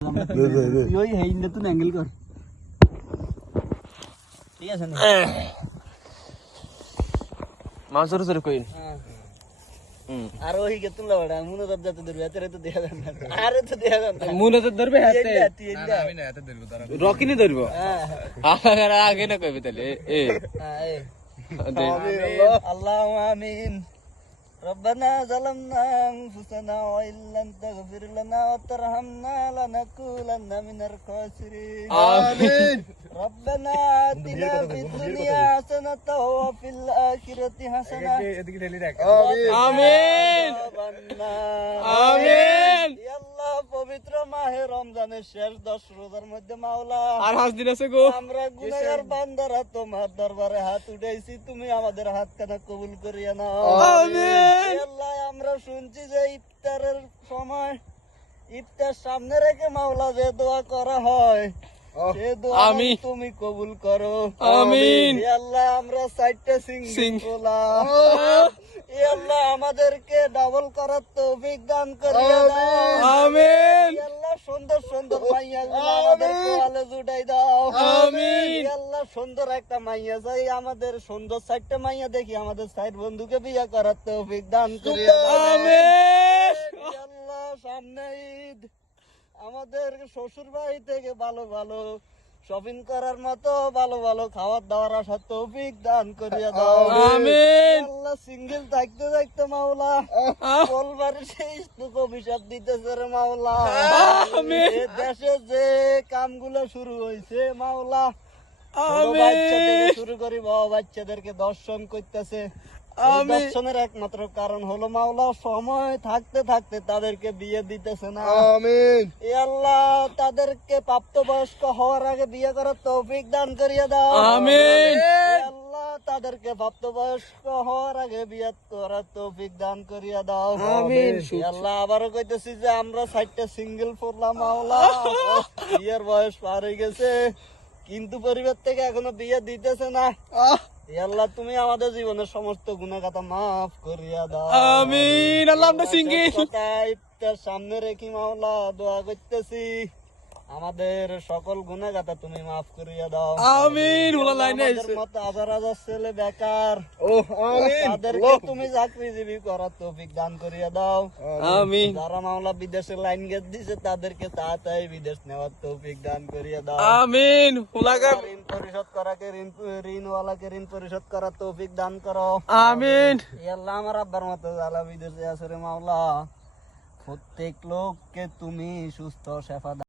ওই হেইন্ডে তুই অ্যাঙ্গেল কর, ঠিক আছে না? মাছ জোরে জোরে কইন। আর ওই কে তুলা বড়া মুনে দব যাতে ধরবে এতে তো দেখা যাবে না, আরে তো দেখা যাবে না, মুনে তো ধরবে হাতে, না আমি না হাতে ধরবো তারা রকিনি ধরবো। হ্যাঁ আর আগে না কইবে তাহলে হ্যাঁ আল্লাহুম্মা আমিন। ربنا ظلمنا أنفسنا وإن لم تغفر لنا وترحمنا لنكونن من الخاسرين آمين. ربنا آتنا في الدنيا حسنة وفي الآخرة حسنة এদিকে ঠেলি রাখ আমিন আমিন। আল্লাহ পবিত্র মাহে রমজানের শেষ 10 রোজার মধ্যে মাওলা আর 5 দিন আছে গো, আমরা গুনাহগার বান্দারা তোমার দরবারে হাত উঠাইছি, তুমি আমাদের হাত কানা কবুল করিয়া নাও। আমিন। আল্লাহ আমরা শুনছি যে ইফতারের সময় ইফতার সামনে রেখে মাওলা যে দোয়া করা হয় সে দোয়া আমিন। তুমি কবুল করো। আমিন। হে আল্লাহ আমরা 4টা সিং বলা, হে আল্লাহ আমাদেরকে ডাবল করার তৌফিক দান করিয়া দাও। আমিন হে আল্লাহ সুন্দর সুন্দর মাইয়াগুলো আমাদের কোলে জুড়াই দাও। আমিন। হে আল্লাহ সুন্দর একটা মাইয়া চাই, আমাদের সুন্দর 4টা মাইয়া দেখি আমাদের 4 বন্ধুকে বিয়ে করার তৌফিক দান করিয়া দাও। আমিন। হে আল্লাহ সামনে ঈদ, আমাদের শ্বশুর বাড়ি থেকে ভালো ভালো শপিং করার মতো ভালো ভালো খাবার দাবার আসার তৌফিক দান করিয়া দাও। আমিন। আল্লাহ সিঙ্গেল থাকতে থাকতে মাওলা বলবার সেই দুঃখ অভিশাপ দিতেছে রে মাওলা। আমিন। এ দেশে যে কামগুলো শুরু হয়েছে মাওলা, ছোট আমিন। বাচ্চা থেকে শুরু করি বড় বাচ্চাদেরকে দর্শন করতেছে, আমিন। দর্শনের একমাত্র কারণ হলো মাওলা সময় থাকতে থাকতে তাদেরকে বিয়ে দিতেছে না। আমিন এ আল্লাহ তাদেরকে প্রাপ্তবয়স্ক হওয়ার আগে বিয়ে করার তৌফিক দান করিয়ে দাও। আমিন। এ আল্লাহ তাদেরকে প্রাপ্তবয়স্ক হওয়ার আগে বিয়ে করার তৌফিক দান করিয়ে দাও। আমিন। এ আল্লাহ আবারও কইতেছি যে আমরা 4টা সিঙ্গেল পড়লাম মাওলা, বিয়ের বয়স পার হয়ে গেছে কিন্তু পরিবার থেকে এখনো বিয়ে দিতেছে না। এ আল্লাহ তুমি আমাদের জীবনের সমস্ত গুনাহগাতা মাফ করিয়া দাও। আমিন। আল্লাহ আমরা সিঙ্গেল। ইফতার সামনে রেখি মাওলা দোয়া করতেছি, আমাদের সকল গুনাহগাতা তুমি মাফ করিয়া দাও। আমিন। ওলা লাইনে আমাদের আইছে। মতো হাজার হাজার ছেলে বেকার, ও আমিন তাদেরকে তুমি চাকরিজীবী করার তৌফিক দান করিয়া দাও। আমিন। যারা মাওলা বিদেশে লাইন গেট দিছে তাদেরকে তাড়াতাড়ি বিদেশ নেওয়ার তৌফিক দান করিয়া দাও। আমিন। ওলাগার। ঋণ পরিশোধ করাকে ঋণওয়ালাকে ঋণ পরিশোধ করার তৌফিক দান করো। আমিন। এ আল্লাহ আমার আব্বার মতো জ্বালা বিদেশে আছে রে মাওলা, প্রত্যেক লোককে তুমি সুস্থ শেফা